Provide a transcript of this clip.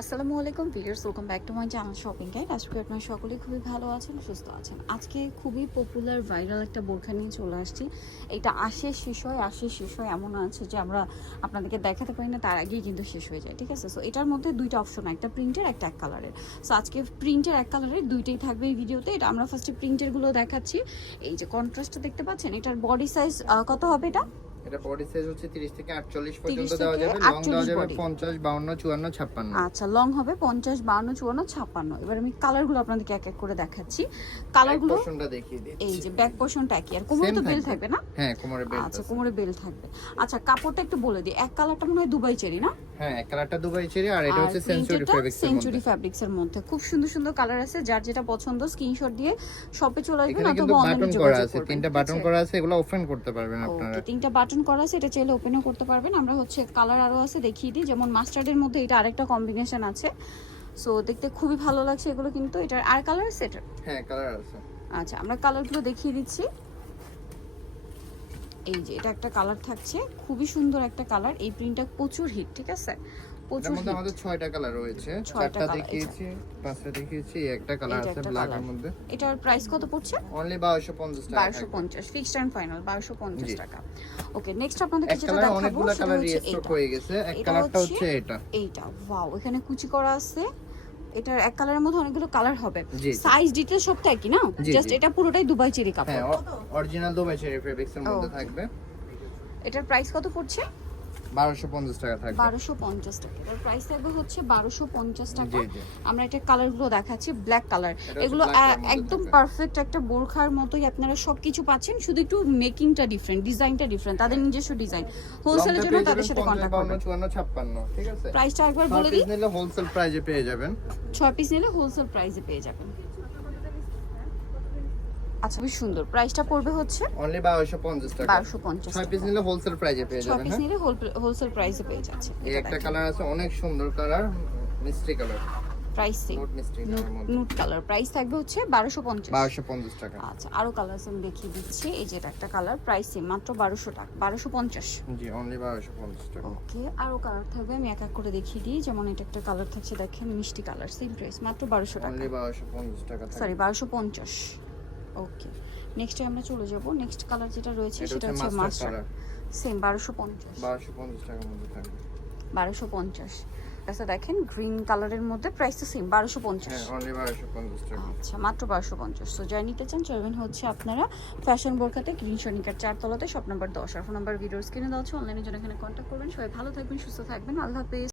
আসসালামু আলাইকুম videos welcome back to my channel shopping guide আজকে আপনারা সকলেই খুবই ভালো আছেন, সুস্থ আছেন। আজকে খুবই পপুলার ভাইরাল একটা বোরখা নিয়ে চলে আসছি। এটা আসে, শেষ হয়, আসে, শেষ হয় এমন আছে যে আমরা আপনাদেরকে দেখাতে পারি না, তার আগেই কিন্তু শেষ হয়ে যায়, ঠিক আছে? সো এটার মধ্যে দুইটা অপশন একটা প্রিন্টের একটা এক কালারের সো আজকে প্রিন্টের এক কালারের দুইটাই থাকবে এই ভিডিওতে। এটা আমরা ফার্স্টে প্রিন্টেরগুলো দেখাচ্ছি। এই যে কন্ট্রাস্টটা দেখতে পাচ্ছেন, এটার বডি সাইজ কত হবে এটা? এটা বডি সাইজ হচ্ছে 30 থেকে 48 পর্যন্ত দেওয়া যাবে। লং দেওয়া যাবে 50 52 54 56 আচ্ছা লং হবে পঞ্চাশ বান্ন চুয়ান্ন ছাপ্পান্ন। এবার আমি কালারগুলো আপনাদেরকে এক এক করে দেখাচ্ছি। কালারগুলো পোর্শনটা দেখিয়ে দিই এই যে ব্যাক পোর্শনটা কি আর কোমরে তো বেল থাকবে। না? হ্যাঁ কোমরে আচ্ছা কোমরে বেল থাকবে। আচ্ছা কাপড়টা একটু বলে দিই। এক কালারটা মনে হয় দুবাই চেরি না? হ্যাঁ কালারটা দুবাই চেরি আর এটা হচ্ছে সেঞ্চুরি ফেব্রিক্স সেঞ্চুরি মধ্যে। ফ্যাব্রিক্স এর মধ্যে। খুব সুন্দর সুন্দর কালার আছে যার যেটা পছন্দ স্ক্রিনশট দিয়ে শপে চলে আসবেন অথবা অনলাইনে যোগাযোগ আছে করবেন। তিনটা ঠিক বাটন করা আছে এগুলো ওপেন করতে পারবেন আপনারা। তিনটা বাটন করা আছে এটা চাইলে ওপেনও করতে পারবেন। আমরা হচ্ছে কালার আরও আছে দেখিয়ে দিই। যেমন মাস্টার্ডের মধ্যে এটা আরেকটা কম্বিনেশন আছে। সো দেখতে খুবই ভালো লাগছে এগুলো কিন্তু। এটা আর কালার আছে এটা হ্যাঁ কালার আছে। আচ্ছা আমরা কালারগুলো দেখিয়ে দিচ্ছি। এই যে এটা একটা কালার থাকছে। খুবই সুন্দর একটা কালার এই প্রিন্টটা প্রচুর হিট ঠিক আছে? প্রচুর হিট আমাদের 6টা কালার রয়েছে। দেখিয়েছি দেখিয়েছি এই একটা কালার আছে ব্ল্যাক এর মধ্যে। এটার প্রাইস কত পড়ছে? অনলি 1250 টাকা বারোশো থাকবে। পঞ্চাশ ফিক্সড অ্যান্ড ফাইনাল বারোশো পঞ্চাশ জি। টাকা। ওকে নেক্সট আপনাদেরকে এক যেটা দেখাবো অনেকগুলো কালার রিস্টক হয়ে গেছে। এক কালারটা হচ্ছে এটা। এইটা। ওয়াও এখানে কুচি করা আছে। এটার এক কালারের মধ্যে অনেকগুলো কালার হবে। সাইজ ডিটেলস সব একই না? জাস্ট এটা পুরোটাই দুবাই চেরি হ্যাঁ অরিজিনাল দুবাই চেরি ফেব্রিক্সের মধ্যে থাকবে। এটার প্রাইস কত পড়ছে? 1250 টাকা থাকবে। বারোশো পঞ্চাশ টাকা। এটার প্রাইস থাকবে হচ্ছে বারোশো পঞ্চাশ টাকা। জি জি। আমরা এটা কালারগুলো দেখাচ্ছি ব্ল্যাক কালার এগুলো এর একদম পারফেক্ট একটা বোরখার মতোই আপনারা সবকিছু পাচ্ছেন শুধু একটু মেকিংটা ডিফারেন্ট ডিজাইনটা ডিফারেন্ট তাদের নিজস্ব ডিজাইন হোলসেলের জন্য তাদের সাথে কন্ট্যাক্ট করবেন। ঠিক আছে? প্রাইসটা একবার বলে দিই। নিলে হোলসেল প্রাইজে পেয়ে যাবেন। ছয় পিস নিলে হোলসেল প্রাইসে পেয়ে যাবেন। আচ্ছা বেশ সুন্দর। প্রাইসটা পড়বে হচ্ছে অনলি 1250 টাকা। বারোশো পঞ্চাশ ছয় পিস নিলে হোলসেল প্রাইজে পেয়ে ছয় পিস হ্যাঁ? নিলে হোলসেল প্রাইসে পেয়ে যাচ্ছে। এই একটা কালার আছে অনেক সুন্দর কালার মিষ্টি colour price note colour price থাকবে হচ্ছে বারোশো পঞ্চাশ। 1250 টাকা। আচ্ছা আরও কালার আমি দেখিয়ে দিচ্ছি। এই যে এটা একটা কালার প্রাইস সেম মাত্র বারোশো টাকা বারোশো পঞ্চাশ। জি অনলি 1250 টাকা। ওকে আরও কালার থাকবে আমি এক এক করে দেখিয়ে দিই। যেমন এটা একটা কালার থাকছে দেখেন মিষ্টি কালার সেম প্রাইস মাত্র বারোশো টাকা। অনলি 1250 টাকা সরি বারোশো পঞ্চাশ। ওকে নেক্সটে আমরা চলে যাব। নেক্সট কালার যেটা রয়েছে সেটা হচ্ছে মাস্টার সেম বারোশো পঞ্চাশ। 1250 টাকার মধ্যে থাকবে। বারোশো পঞ্চাশ। আচ্ছা দেখেন গ্রিন কালারের মধ্যে প্রাইস তো সেম বারোশো পঞ্চাশ। হ্যাঁ অনলি 1250 আচ্ছা মাত্র বারোশো পঞ্চাশ। তো যাই নিতে চান চলবেন হচ্ছে আপনারা ফ্যাশন বোরখাতে গ্রিন সনিকার চারতলাতে শপ নাম্বার দশ। আর ফোন নাম্বার ভিডিওস কিনে দেওয়া হচ্ছে অনলাইনের জন্য এখানে কন্ট্যাক্ট করবেন। সবাই ভালো থাকবেন সুস্থ থাকবেন। আল্লাহ হাফেজ।